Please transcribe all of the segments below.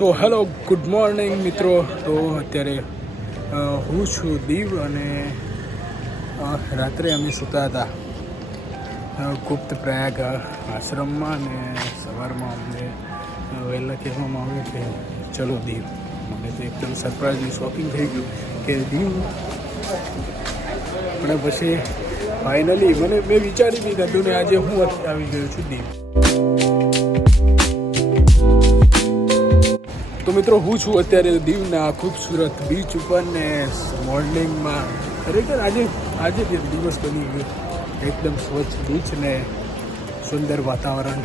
So hello good morning મિત્રો. તો અત્યારે હું છું દીવ અને રાત્રે અમે સૂતા હતા ગુપ્ત પ્રયાગ આશ્રમમાં અને સવારમાં અમને વહેલા કહેવામાં આવ્યું કે ચલો દીવ. મને તો એકદમ સરપ્રાઇઝલી શોપિંગ થઈ ગયું કે દીવ. પણ પછી ફાઇનલી મેં વિચારી બી નહોતું ને આજે હું આવી ગયો છું દીવ. તો મિત્રો હું છું અત્યારે દીવના ખૂબસૂરત બીચ ઉપર ને મોર્નિંગમાં ખરેખર આજે દિવસ બની ગયો. એકદમ સ્વચ્છ બીચ ને સુંદર વાતાવરણ.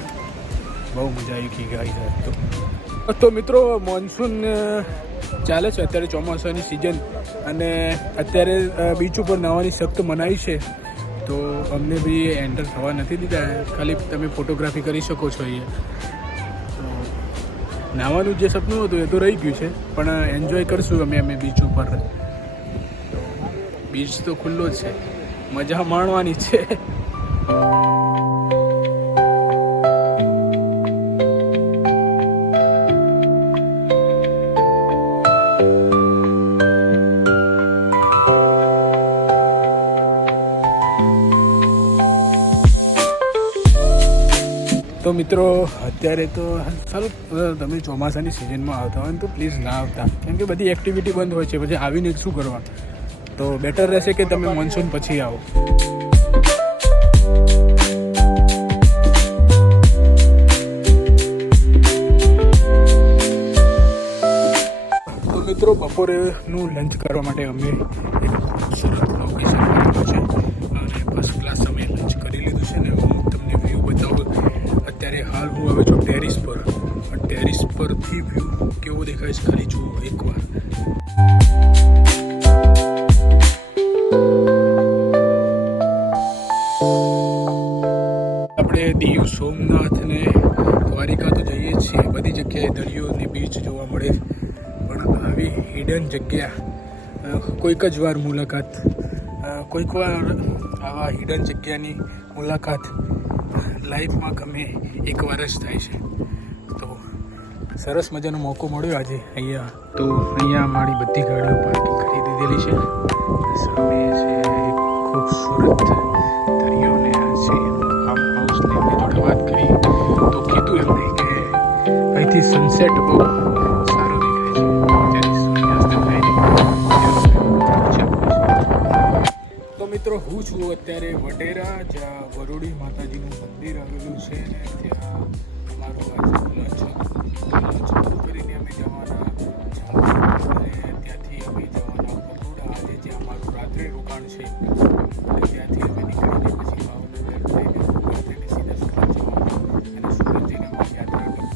બહુ મજા આવી ગઈ. તો મિત્રો મોન્સૂન ચાલે છે અત્યારે, ચોમાસાની સિઝન, અને અત્યારે બીચ ઉપર નાહવાની સખ્ત મનાઈ છે. તો અમને બી એન્ટર થવા નથી દીધા. ખાલી તમે ફોટોગ્રાફી કરી શકો છો અહીંયા. નાવાનું જે સપનું હતું એ તો રહી ગયું છે, પણ એન્જોય કરશું અમે બીચ ઉપર. બીચ તો ખુલ્લો જ છે, મજા માણવાની છે. તો મિત્રો અત્યારે તો સારું, તમે ચોમાસાની સિઝનમાં આવતા હોય ને તો પ્લીઝ ના આવતા, કેમ કે બધી એક્ટિવિટી બંધ હોય છે. પછી આવીને શું કરવાનું? તો બેટર રહેશે કે તમે મોન્સૂન પછી આવો. તો મિત્રો બપોરેનું લંચ કરવા માટે અમે એક સરસ લોકેશન આવ્યું છે અને ફર્સ્ટ ક્લાસ અમે લંચ કરી લીધું છે ને હું તમને વ્યૂ બતાવું. અત્યારે હાલ હું આવ્યો છું ટેરિસ પર. ટેરિસ પરથી વ્યૂ કેવો દેખાય છે ખાલી જુઓ એકવાર. આપણે દીવ, સોમનાથ ને દ્વારિકા તો જઈએ છીએ, બધી જગ્યાએ દરિયો ને બીચ જોવા મળે, પણ આવી હિડન જગ્યા કોઈક જ વાર મુલાકાત, કોઈક વાર આવા હિડન જગ્યાની મુલાકાત લાઈફમાં ગમે એકવાર જ થાય છે. તો સરસ મજાનો મોકો મળ્યો આજે અહીંયા. તો અહીંયા મારી બધી ગાડીઓ પાર્કિંગ કરી દીધેલી છે. સામે છે ખૂબસૂરત દરિયોને છે ફાર્મ હાઉસને. એમની જોડે વાત કરી તો કીધું એમને કે અહીંથી સનસેટ બહુ સારો દેખાય છે. સૂર્યાસ્ત થાય છે. તો મિત્રો હું છું અત્યારે વડેરા, જ્યાં વરોડી માતાજીનું મંદિર આવેલું છે ને ત્યાં અમારું લંચ કરીને અમે જવાના અને ત્યાંથી અમે જવાના બરોડા. આજે જે અમારું રાત્રે રોકાણ છે અને ત્યાંથી અમે નીકળીને પછી ભાવનગર થઈને સીધા સુરત જવાના અને સુરત જઈને અમારી યાત્રા કરવાની.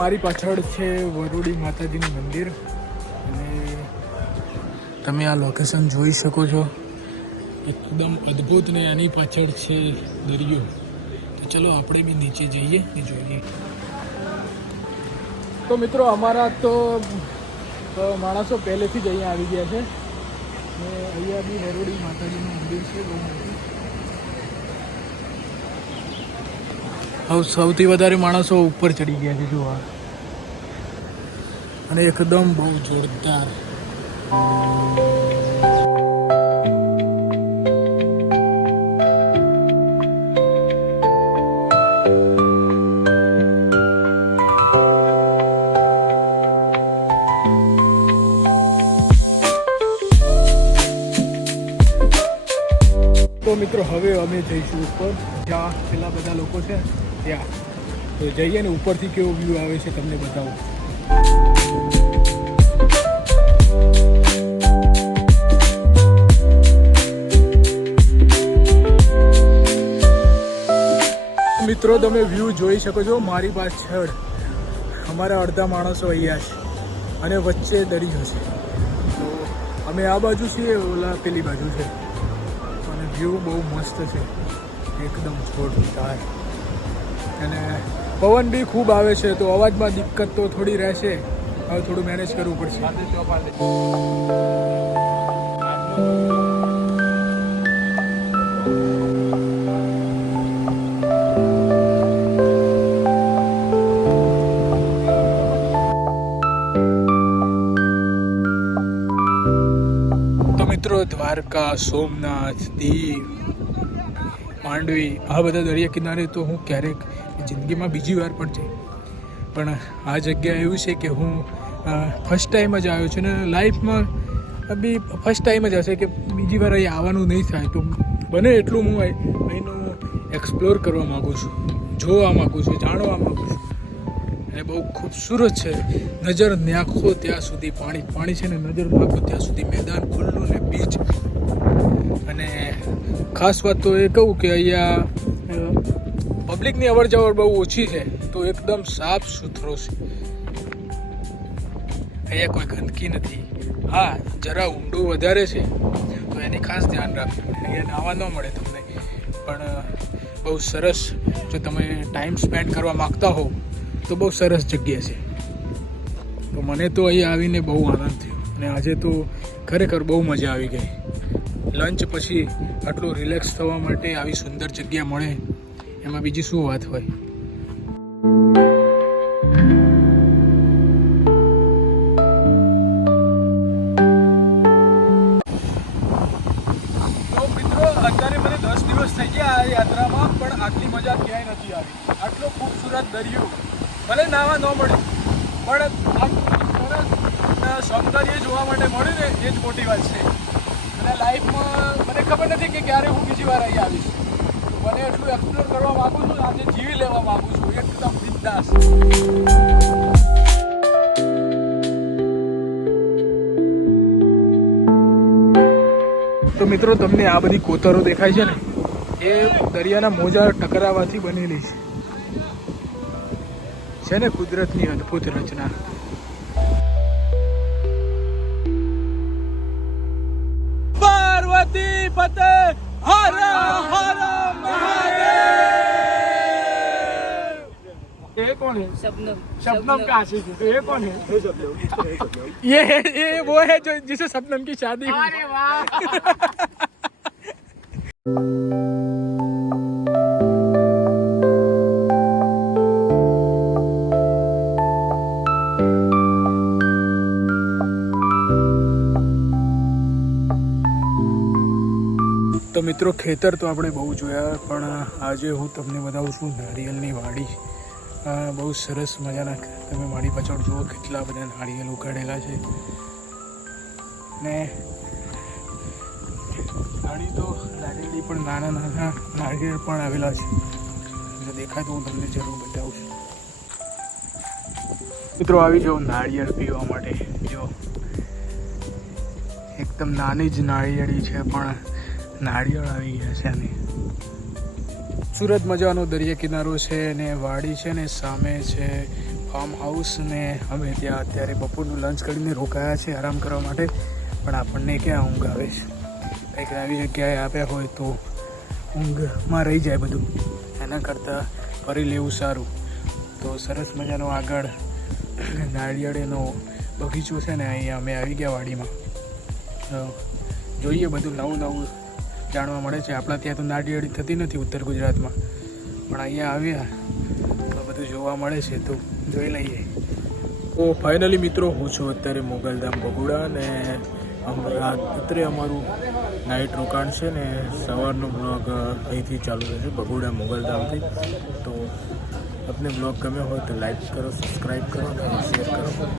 મારી પાછળ છે વરોડી માતાજીનું મંદિર અને તમે આ લોકેશન જોઈ શકો છો, એકદમ અદ્ભુત. ને આની પાછળ છે દરિયો. તો ચલો આપણે બી નીચે જઈએ ને જોઈએ. તો મિત્રો અમારા તો માણસો પહેલેથી જ અહીંયા આવી ગયા છે ને અહીંયા બી વરોડી માતાજીનું મંદિર છે બહુ મોટું. સૌથી વધારે માણસો ઉપર ચડી ગયા છે જોવા, અને એકદમ બહુ જોરદાર. તો મિત્રો હવે અમે જઈશું ઉપર, જ્યાં પેલા બધા લોકો છે ત્યાં. તો જઈએ ને ઉપરથી કેવો વ્યૂ આવે છે તમને બતાવું. મિત્રો તમે વ્યૂ જોઈ શકો છો. મારી પાછળ અમારા અડધા માણસો અહીંયા છે અને વચ્ચે દરિયો છે. તો અમે આ બાજુ છીએ, ઓલા પેલી બાજુ છે, અને વ્યૂ બહુ મસ્ત છે, એકદમ જોરદાર. અને પવન બી ખૂબ આવે છે, તો અવાજમાં દિક્કત તો થોડી રહેશે. હવે થોડું મેનેજ કરવું પડશે. મિત્રો દ્વારકા, સોમનાથ, દીવ, માંડવી આ બધા દરિયા કિનારે તો હું ક્યારેક જિંદગીમાં બીજી વાર પણ જઈ, પણ આ જગ્યા એવું છે કે હું ફર્સ્ટ ટાઈમ જ આવ્યો છું ને લાઈફમાં બી ફર્સ્ટ ટાઈમ જ હશે કે બીજી વાર અહીં આવવાનું નહીં થાય. તો બને એટલું હું અહીંનું એક્સપ્લોર કરવા માગું છું, જોવા માગું છું, જાણવા માગું છું. અને બહુ ખૂબસૂરત છે. નજર નાખો ત્યાં સુધી પાણી પાણી છે ને, નજર નાખો ત્યાં સુધી મેદાન ખુલ્લું ને બીચ. અને ખાસ વાત તો એ કહું કે અહીંયા પબ્લિકની અવર જવર બહુ ઓછી છે, તો એકદમ સાફ સુથરો છે. અહીંયા કોઈ ગંદકી નથી. હા, જરા ઊંડું વધારે છે તો એની ખાસ ધ્યાન રાખવું પડે. અહીંયા નાવા ન મળે તમને, પણ બહુ સરસ. જો તમે ટાઈમ સ્પેન્ડ કરવા માગતા હો તો બહુ સરસ જગ્યા છે. તો મને તો અહીં આવીને બહુ આનંદ થયો અને આજે તો ખરેખર બહુ મજા આવી ગઈ. લંચ પછી આટલું રિલેક્સ થવા માટે આવી સુંદર જગ્યા મળે એમાં બીજી શું વાત હોય. તો મિત્રો, અત્યારે મને 10 દિવસ થઈ ગયા આ યાત્રામાં, પણ આટલી મજા ક્યાંય નથી આવી. આટલો ખૂબસૂરત દરિયો, ભલે નાવા ન મળે પણ સરસ સૌંદર્ય જોવા માટે મળે ને એ જ મોટી વાત છે. અને લાઈફમાં મને ખબર નથી કે ક્યારે હું બીજી વાર અહીં આવીશ. મને એટલું એક્સપ્લોર કરવા માગું છું, આજે જીવી લેવા માગું છું એકદમ બિંદાસ. તો મિત્રો, તમને આ બધી કોતરો દેખાય છે ને, એ દરિયાના મોજા ટકરાવાથી બનેલી છે ને કુદરતની અદ્ભુત રચના. પાર્વતી પતે હર હર મહાદેવ. ये कौन है? शबनम का आशिक है. तो ये कौन है? ये वो है जो जिसे शबनम की शादी हुई. अरे वाह. તો મિત્રો, ખેતર તો આપણે બહુ જોયા, પણ આજે હું તમને બતાવું છું નારિયેળની વાડી. બહુ સરસ મજાના તમે વાડી પાછળ જુઓ કેટલા બધા નારિયેળ ઉગાડેલા છે. ને નાળી તો નારિયેળી પણ નાના નાના નારિયેળ પણ આવેલા છે. જો દેખાય તો હું તમને જરૂર બતાવું છું. મિત્રો, આવી જાઓ નારિયેળ પીવા માટે. જો એકદમ નાની જ નારિયેળી છે, પણ નાળિયેર આવી ગયા છે. અને સુરત મજાનો દરિયા કિનારો છે ને વાડી છે ને સામે છે ફાર્મ હાઉસ. ને અમે ત્યાં અત્યારે બપોરનું લંચ કરીને રોકાયા છે આરામ કરવા માટે, પણ આપણને ક્યાં ઊંઘ આવે છે. કંઈક આવી જગ્યાએ આપ્યા હોય તો ઊંઘમાં રહી જાય બધું, એના કરતાં ફરી લેવું સારું. તો સરસ મજાનો આગળ નાળિયેરનો બગીચો છે ને, અહીંયા અમે આવી ગયા વાડીમાં. જોઈએ બધું નવું નવું જાણવા મળે છે. આપણા ત્યાં તો નાળિયેરી થતી નથી ઉત્તર ગુજરાતમાં, પણ અહીંયા આવ્યા તો બધું જોવા મળે છે, તો જોઈ લઈએ. તો ફાઇનલી મિત્રો, હું છું અત્યારે મોગલધામ બગુડા, ને અત્યારે અમારું નાઇટ રોકાણ છે ને સવારનો બ્લોગ અહીંથી ચાલુ રહેશે બગુડા મોગલધામથી. તો આપને બ્લોગ ગમ્યો હોય તો લાઈક કરો, સબસ્ક્રાઈબ કરો અને શેર કરો.